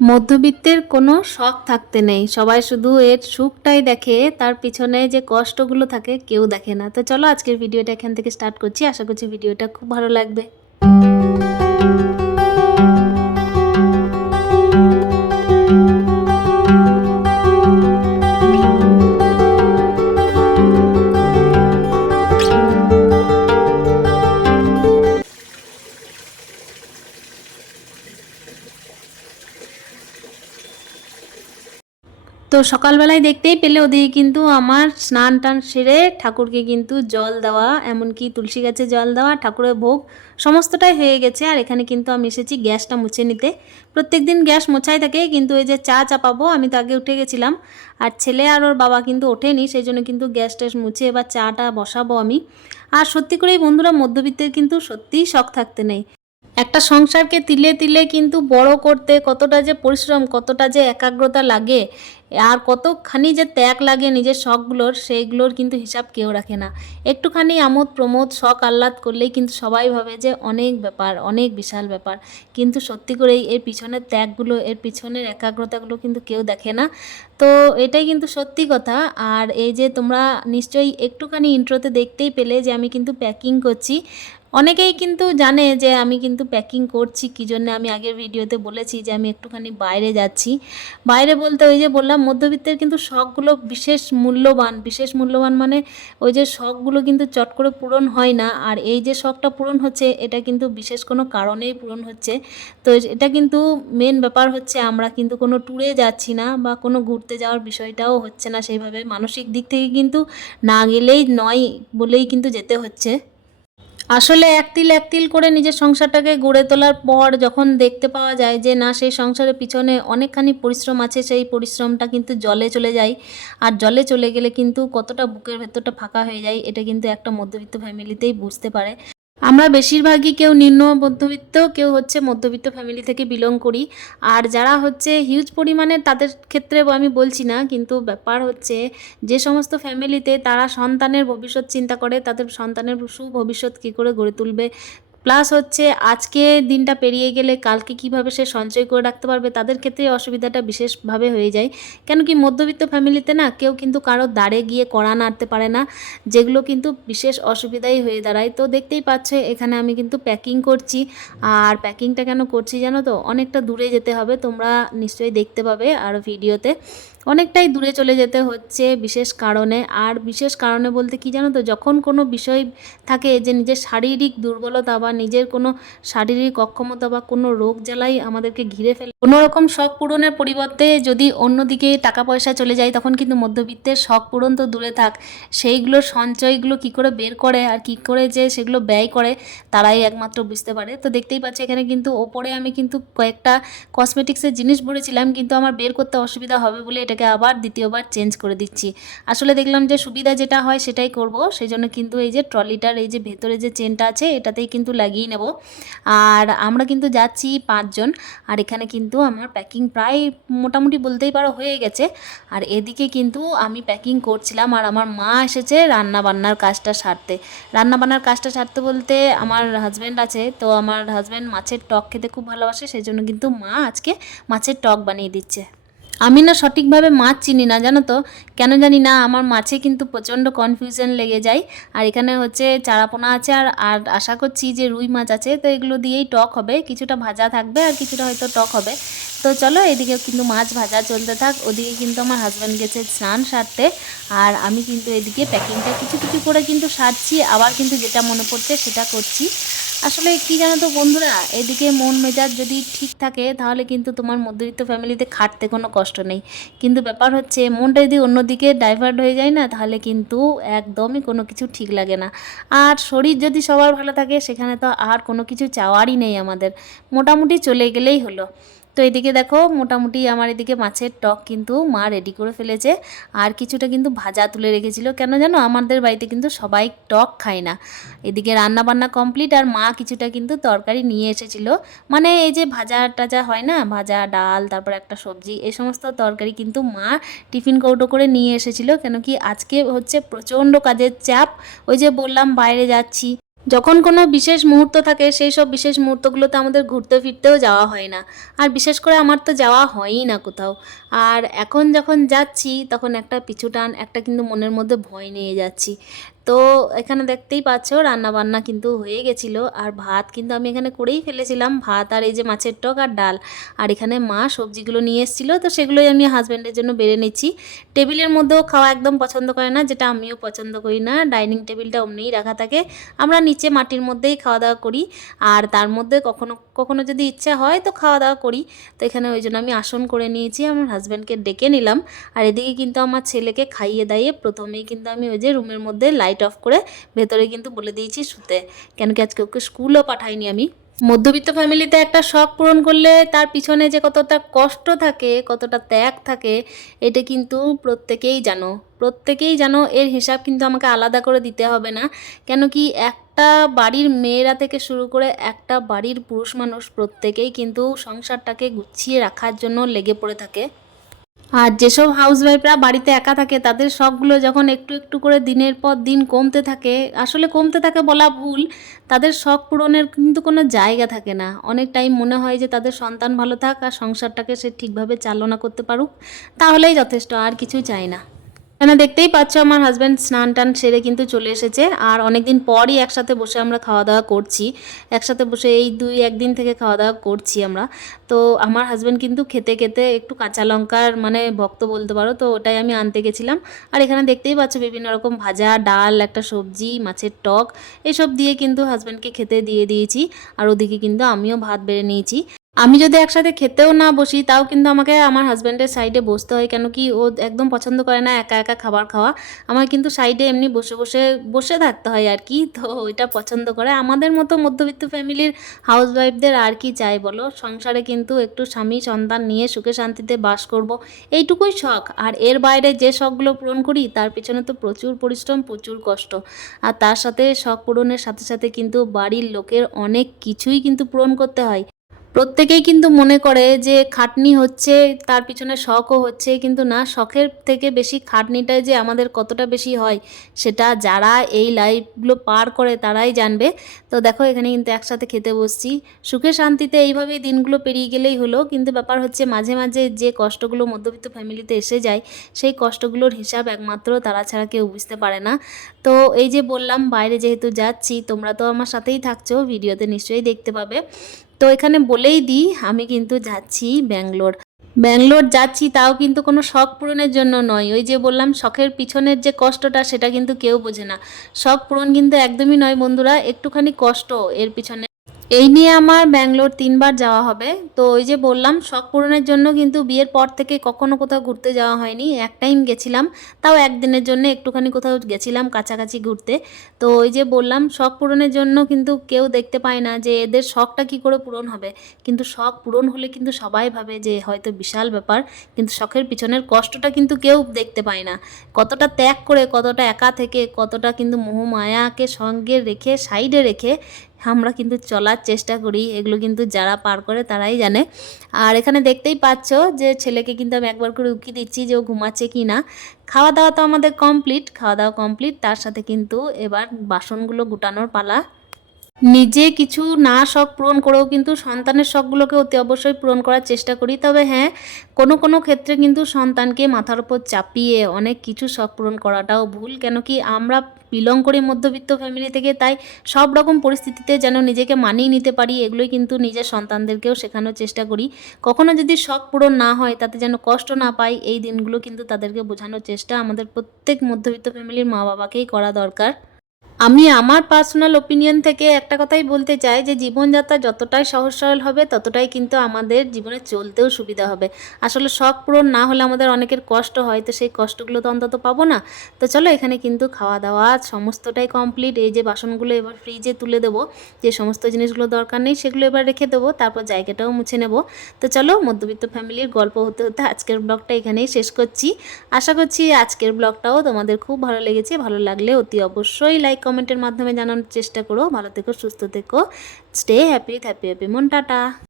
মধ্যবিত্তের কোনো শখ থাকতে নেই। সবাই শুধু এর সুখটাই দেখে, তার পিছনে যে কষ্টগুলো থাকে কেউ দেখে না। তো চলো আজকের ভিডিওটা এখান থেকে স্টার্ট করছি। আশা করছি ভিডিওটা খুব ভালো লাগবে। তো সকালবেলায় দেখতেই পেলে ওদিকে কিন্তু আমার স্নান টান সেরে ঠাকুরকে কিন্তু জল দেওয়া, এমনকি তুলসী গাছে জল দেওয়া, ঠাকুরের ভোগ সমস্তটাই হয়ে গেছে। আর এখানে কিন্তু আমি এসেছি গ্যাসটা মুছে নিতে। প্রত্যেক দিন গ্যাস মোছাই থাকে, কিন্তু এই যে চা চাপাবো, আমি তো আগে উঠে গেছিলাম। আর ছেলে আর ওর বাবা কিন্তু ওঠেনি সেই জন্য কিন্তু গ্যাস ট্যাস মুছে এবার চাটা বসাবো আমি। আর সত্যি করেই বন্ধুরা, মধ্যবিত্তের কিন্তু সত্যিই শখ থাকতে নেই। একটা সংসারকে তিলে তিলে কিন্তু বড় করতে কতটা যে পরিশ্রম, কতটা যে একাগ্রতা লাগে, আর কতখানি যে ত্যাগ লাগে নিজের শখগুলোর, সেইগুলোর কিন্তু হিসাব কেউ রাখে না। একটুখানি আমোদ প্রমোদ, শখ আহ্লাদ করলেই কিন্তু সবাই ভাবে যে অনেক ব্যাপার, অনেক বিশাল ব্যাপার। কিন্তু সত্যি করেই এর পিছনের ত্যাগগুলো, এর পিছনের একাগ্রতাগুলো কিন্তু কেউ দেখে না। তো এটাই কিন্তু সত্যি কথা। আর এই যে তোমরা নিশ্চয়ই একটুখানি ইন্ট্রোতে দেখতেই পেলে যে আমি কিন্তু প্যাকিং করছি। অনেকেই কিন্তু জানে যে আমি কিন্তু প্যাকিং করছি, কী জন্য আমি আগের ভিডিওতে বলেছি যে আমি একটুখানি বাইরে যাচ্ছি। বাইরে বলতে ওই যে বললাম, মধ্যবিত্তের কিন্তু শখগুলো বিশেষ মূল্যবান। বিশেষ মূল্যবান মানে ওই যে শখগুলো কিন্তু চট করে পূরণ হয় না। আর এই যে শখটা পূরণ হচ্ছে, এটা কিন্তু বিশেষ কোনো কারণেই পূরণ হচ্ছে। তো এটা কিন্তু মেন ব্যাপার হচ্ছে আমরা কিন্তু কোনো ট্যুরে যাচ্ছি না বা কোনো ঘুরতে যাওয়ার বিষয়টাও হচ্ছে না সেইভাবে। মানসিক দিক থেকে কিন্তু না গেলেই নয় বলেই কিন্তু যেতে হচ্ছে। আসলে এক তিল এক তিল করে নিজের সংসারটাকে গড়ে তোলার পর যখন দেখতে পাওয়া যায় যে না, সেই সংসারের পিছনে অনেকখানি পরিশ্রম আছে, সেই পরিশ্রমটা কিন্তু জলে চলে যায়। আর জলে চলে গেলে কিন্তু কতটা বুকের ভেতরটা ফাঁকা হয়ে যায়, এটা কিন্তু একটা মধ্যবিত্ত ফ্যামিলিতেই বুঝতে পারে। আমরা বেশিরভাগই কেউ নিম্ন মধ্যবিত্ত, কেউ হচ্ছে মধ্যবিত্ত ফ্যামিলি থেকে বিলং করি। আর যারা হচ্ছে হিউজ পরিমাণে তাদের ক্ষেত্রে আমি বলছি না, কিন্তু ব্যাপার হচ্ছে যে সমস্ত ফ্যামিলিতে তারা সন্তানের ভবিষ্যৎ চিন্তা করে, তাদের সন্তানের সুভবিষ্যৎ কী করে গড়ে তুলবে প্লাস হচ্ছে আজকে দিনটা পেরিয়ে গেলে কালকে কীভাবে সে সঞ্চয় করে রাখতে পারবে, তাদের ক্ষেত্রে অসুবিধাটা বিশেষভাবে হয়ে যায়। কেন কি মধ্যবিত্ত ফ্যামিলিতে না কেউ কিন্তু কারও দাঁড়ে গিয়ে কড়া নাড়তে পারে না, যেগুলো কিন্তু বিশেষ অসুবিধাই হয়ে দাঁড়ায়। তো দেখতেই পাচ্ছে, এখানে আমি কিন্তু প্যাকিং করছি। আর প্যাকিংটা কেন করছি জানো তো? অনেকটা দূরে যেতে হবে, তোমরা নিশ্চয়ই দেখতে পাবে আর ভিডিওতে অনেকটাই দূরে চলে যেতে হচ্ছে বিশেষ কারণে। আর বিশেষ কারণে বলতে কি জানো তো, যখন কোনো বিষয় থাকে যে নিজের শারীরিক দুর্বলতা বা নিজের কোনো শারীরিক অক্ষমতা বা কোনো রোগ জ্বালাই আমাদেরকে ঘিরে ফেলে, কোনো রকম শখ পূরণের পরিবর্তে যদি অন্যদিকে টাকা পয়সা চলে যায়, তখন কিন্তু মধ্যবিত্তের শখ পূরণ তো দূরে থাক। সেইগুলোর সঞ্চয়গুলো কি করে বের করে আর কি করে যে সেগুলো ব্যয় করে, তারাই একমাত্র বুঝতে পারে। তো দেখতেই পাচ্ছি এখানে কিন্তু ওপরে আমি কিন্তু কয়েকটা কসমেটিক্সের জিনিস ভরেছিলাম, কিন্তু আমার বের করতে অসুবিধা হবে বলে এটাকে আবার দ্বিতীয়বার চেঞ্জ করে দিচ্ছি। আসলে দেখলাম যে সুবিধা যেটা হয় সেটাই করব সেই জন্য কিন্তু এই যে ট্রলিটার, এই যে ভেতরে যে চেনটা আছে এটাতেই কিন্তু লাগিয়ে নেব। আর আমরা কিন্তু যাচ্ছি পাঁচজন, আর এখানে কিন্তু আমার প্যাকিং প্রায় মোটামুটি বলতেই পারো হয়ে গেছে। আর এদিকে কিন্তু আমি প্যাকিং করছিলাম, আর আমার মা এসেছে রান্না বান্নার কাজটা সারতে। রান্না বান্নার কাজটা সারতে বলতে আমার হাজব্যান্ড আছে, তো আমার হাজব্যান্ড মাছের টক খেতে খুব ভালোবাসে সেই জন্য কিন্তু মা আজকে মাছের টক বানিয়ে দিচ্ছে। আমি না সঠিকভাবে মাছ চিনি না, জানো তো? কেন জানি না, আমার মাছে কিন্তু প্রচণ্ড কনফিউশন লেগে যায়। আর এখানে হচ্ছে চারাপোনা আছে আর আর আশা করছি যে রুই মাছ আছে, তো এগুলো দিয়েই টক হবে। কিছুটা ভাজা থাকবে আর কিছুটা হয়তো টক হবে। তো চলো এদিকে কিন্তু মাছ ভাজা চলতে থাক। ওদিকে কিন্তু আমার হাজব্যান্ড গেছে স্নান সারতে। আর আমি কিন্তু এদিকে প্যাকিংটা কিছু কিছু করে কিন্তু সারছি। আবার কিন্তু যেটা মনে পড়ছে সেটা করছি। আসলে কি জানো তো বন্ধুরা, এদিকে মন মেজাজ যদি ঠিক থাকে, তাহলে কিন্তু তোমার মধ্যবিত্ত ফ্যামিলিতে খাটতে কোনো কষ্ট নেই। কিন্তু ব্যাপার হচ্ছে, মনটা যদি অন্যদিকে ডাইভার্ট হয়ে যায় না, তাহলে কিন্তু একদমই কোনো কিছু ঠিক লাগে না। আর শরীর যদি সবার ভালো থাকে, সেখানে তো আর কোনো কিছু চাওয়ারই নেই আমাদের। মোটামুটি চলে গেলেই হলো। তো এদিকে দেখো মোটামুটি আমার এদিকে মাছের টক কিন্তু মা রেডি করে ফেলেছে। আর কিছুটা কিন্তু ভাজা তুলে রেখেছিল। কেন জানো? আমাদের বাড়িতে কিন্তু সবাই টক খায় না। এদিকে রান্না বান্না কমপ্লিট আর মা কিছুটা কিন্তু তরকারি নিয়ে এসেছিল। মানে এই যে ভাজা টাজা হয় না? ভাজা, ডাল, তারপর একটা সবজি এই সমস্ত তরকারি কিন্তু মা টিফিন কৌটো করে নিয়ে এসেছিল। কেন কি আজকে হচ্ছে প্রচণ্ড কাজের চাপ। ওই যে বললাম বাইরে যাচ্ছি। যখন কোনো বিশেষ মুহূর্ত থাকে, সেই সব বিশেষ মুহূর্তগুলোতে আমাদের ঘুরতে ফিরতেও যাওয়া হয় না। আর বিশেষ করে আমার তো যাওয়া হয়ই না কোথাও। আর এখন যখন যাচ্ছি, তখন একটা পিছু টান, একটা কিন্তু মনের মধ্যে ভয় নিয়ে যাচ্ছি। তো এখানে দেখতেই পাচ্ছ রান্না বান্না কিন্তু হয়ে গেছিল। আর ভাত কিন্তু আমি এখানে করেই ফেলেছিলাম। ভাত আর এই যে মাছের টক আর ডাল। আর এখানে মা সবজিগুলো নিয়ে এসেছিল। তো সেগুলোই আমি হাজব্যান্ডের জন্য বেড়ে নিচ্ছি। টেবিলের মধ্যেও খাওয়া একদম পছন্দ করে না, যেটা আমিও পছন্দ করি না। ডাইনিং টেবিলটা অমনিই রাখা থাকে। আমরা নিচে মাটির মধ্যেই খাওয়া দাওয়া করি। আর তার মধ্যে কখনো কখনো যদি ইচ্ছা হয় তো খাওয়া দাওয়া করি। তো এখানে ওই জন্য আমি আসন করে নিয়েছি। আমার হাজব্যান্ডকে ডেকে নিলাম। আর এদিকে কিন্তু আমার ছেলেকে খাইয়ে দাইয়ে প্রথমেই কিন্তু আমি ওই যে রুমের মধ্যে লাইট অফ করে ভেতরে কিন্তু বলে দিয়েছি শুতে। কেন কি আজকে ওকে স্কুলও পাঠাইনি আমি। মধ্যবিত্ত ফ্যামিলিতে একটা শখ পূরণ করলে তার পিছনে যে কতটা কষ্ট থাকে, কতটা ত্যাগ থাকে, এটা কিন্তু প্রত্যেকেই জানো। প্রত্যেকেই জানো, এর হিসাব কিন্তু আমাকে আলাদা করে দিতে হবে না। কেন কি একটা বাড়ির মেয়েরা থেকে শুরু করে একটা বাড়ির পুরুষ মানুষ প্রত্যেকেই কিন্তু সংসারটাকে গুছিয়ে রাখার জন্য লেগে পড়ে থাকে। আর যেসব হাউসওয়াইফরা বাড়িতে একা থাকে, তাদের শখগুলো যখন একটু একটু করে দিনের পর দিন কমতে থাকে, আসলে কমতে থাকে বলা ভুল, তাদের শখ পূরণের কিন্তু কোনো জায়গা থাকে না। অনেক টাইম মনে হয় যে তাদের সন্তান ভালো থাক আর সংসারটাকে সে ঠিকভাবে চালনা করতে পারুক, তাহলেই যথেষ্ট, আর কিছু চাই না। কেন দেখতেই পাচ্ছ আমার হাজব্যান্ড স্নান টান সেরে কিন্তু চলে এসেছে। আর অনেকদিন পরই একসাথে বসে আমরা খাওয়া দাওয়া করছি। একসাথে বসে এই দুই একদিন থেকে খাওয়া দাওয়া করছি আমরা। তো আমার হাজব্যান্ড কিন্তু খেতে খেতে একটু কাঁচা লঙ্কার মানে ভক্ত বলতে পারো, তো ওটাই আমি আনতে গেছিলাম। আর এখানে দেখতেই পাচ্ছ বিভিন্ন রকম ভাজা, ডাল, একটা সবজি, মাছের টক, এসব দিয়ে কিন্তু হাজব্যান্ডকে খেতে দিয়ে দিয়েছি। আর ওদিকে কিন্তু আমিও ভাত বেড়ে নিয়েছি। আমি যদি একসাথে খেতেও না বসি, তাও কিন্তু আমাকে আমার হাজব্যান্ডের সাইডে বসতে হয় কেন কি ও একদম পছন্দ করে না একা একা খাবার খাওয়া। আমার কিন্তু সাইডে এমনি বসে বসে বসে থাকতে হয় আর কি। তো ওইটা পছন্দ করে। আমাদের মতো মধ্যবিত্ত ফ্যামিলির হাউস ওয়াইফদের আর কি চাই বলো? সংসারে কিন্তু একটু স্বামী, সন্তান নিয়ে সুখে শান্তিতে বাস করব। এইটুকুই শখ। আর এর বাইরে যে শখগুলো পূরণ করি, তার পিছনে তো প্রচুর পরিশ্রম, প্রচুর কষ্ট। আর তার সাথে শখ পূরণের সাথে সাথে কিন্তু বাড়ির লোকের অনেক কিছুই কিন্তু পূরণ করতে হয়। প্রত্যেকেই কিন্তু মনে করে যে খাটনি হচ্ছে, তার পিছনে শখও হচ্ছে, কিন্তু না, শখের থেকে বেশি খাটনিটাই যে আমাদের কতটা বেশি হয়, সেটা যারা এই লাইফগুলো পার করে তারাই জানবে। তো দেখো, এখানে কিন্তু একসাথে খেতে বসছি। সুখে শান্তিতে এইভাবেই দিনগুলো পেরিয়ে গেলেই হলো, কিন্তু ব্যাপার হচ্ছে মাঝে মাঝে যে কষ্টগুলো মধ্যবিত্ত ফ্যামিলিতে এসে যায়, সেই কষ্টগুলোর হিসাব একমাত্র তারা ছাড়া কেউ বুঝতে পারে না। তো এই যে বললাম, বাইরে যেহেতু যাচ্ছি, তোমরা তো আমার সাথেই থাকছো, ভিডিওতে নিশ্চয়ই দেখতে পাবে। তো এখানে বলেই দিই, আমি কিন্তু যাচ্ছি ব্যাঙ্গলোর। ব্যাঙ্গলোর যাচ্ছি তাও কিন্তু কোনো শখ পূরণের জন্য নয়। ওই যে বললাম, শখের পিছনের যে কষ্টটা সেটা কিন্তু কেউ বোঝে না। শখ পূরণ কিন্তু একদমই নয় বন্ধুরা, একটুখানি কষ্ট এর পিছনে। এই নিয়ে আমার ব্যাঙ্গলোর তিনবার যাওয়া হবে। তো ওই যে বললাম, শখ পূরণের জন্য কিন্তু বিয়ের পর থেকে কখনো কোথাও ঘুরতে যাওয়া হয়নি। এক টাইম গেছিলাম, তাও একদিনের জন্য একটুখানি কোথাও গেছিলাম কাছাকাছি ঘুরতে। তো ওই যে বললাম, শখ পূরণের জন্য কিন্তু কেউ দেখতে পায় না যে এদের শখটা কি করে পূরণ হবে। কিন্তু শখ পূরণ হলে কিন্তু সবাই ভাবে যে হয়তো বিশাল ব্যাপার, কিন্তু শখের পিছনের কষ্টটা কিন্তু কেউ দেখতে পায় না। কতটা ত্যাগ করে, কতটা একা থেকে, কতটা কিন্তু মোহমায়াকে সঙ্গে রেখে সাইডে রেখে আমরা কিন্তু চলার চেষ্টা করি, এগুলো কিন্তু যারা পার করে তারাই জানে। আর এখানে দেখতেই পাচ্ছ যে ছেলেকে কিন্তু আমি একবার করে উকি দিচ্ছি যে ও ঘুমাচ্ছে কি না খাওয়া দাওয়া তো আমাদের কমপ্লিট খাওয়া দাওয়া কমপ্লিট তার সাথে কিন্তু এবার বাসনগুলো গুটানোর পালা। নিজে কিছু না শখ পূরণ করেও কিন্তু সন্তানের শখগুলোকে অতি অবশ্যই পূরণ করার চেষ্টা করি। তবে হ্যাঁ কোনো কোনো ক্ষেত্রে কিন্তু সন্তানকে মাথার উপর চাপিয়ে অনেক কিছু শখ পূরণ করাটাও ভুল। কেন কি আমরা বিলং করি মধ্যবিত্ত ফ্যামিলি থেকে, তাই সব রকম পরিস্থিতিতে যেন নিজেকে মানিয়ে নিতে পারি, এগুলোই কিন্তু নিজের সন্তানদেরকেও শেখানোর চেষ্টা করি। কখনো যদি শখ পূরণ না হয়, তাতে যেন কষ্ট না পাই, এই দিনগুলো কিন্তু তাদেরকে বোঝানোর চেষ্টা আমাদের প্রত্যেক মধ্যবিত্ত ফ্যামিলির মা বাবাকেই করা দরকার। আমি আমার পার্সোনাল ওপিনিয়ন থেকে একটা কথাই বলতে চাই যে জীবনযাত্রা যতটাই সহজ সরল হবে, ততটাই কিন্তু আমাদের জীবনে চলতেও সুবিধা হবে। আসলে শখ পূরণ না হলে আমাদের অনেকের কষ্ট হয়, তো সেই কষ্টগুলো তো অন্তত পাবো না। তো চলো এখানে কিন্তু খাওয়া দাওয়া সমস্তটাই কমপ্লিট এই যে বাসনগুলো এবার ফ্রিজে তুলে দেবো, যে সমস্ত জিনিসগুলো দরকার নেই সেগুলো এবার রেখে দেবো, তারপর জায়গাটাও মুছে নেব। তো চলো মধ্যবিত্ত ফ্যামিলির গল্প হতে হতে আজকের ব্লগটা এখানেই শেষ করছি। আশা করছি আজকের ব্লগটাও তোমাদের খুব ভালো লেগেছে, ভালো লাগলে অতি অবশ্যই লাইক কমেন্টের মাধ্যমে জানানোর চেষ্টা করো। ভালো থেকো, সুস্থ থেকো। স্টে হ্যাপি হ্যাপি হ্যাপি মন টাটা।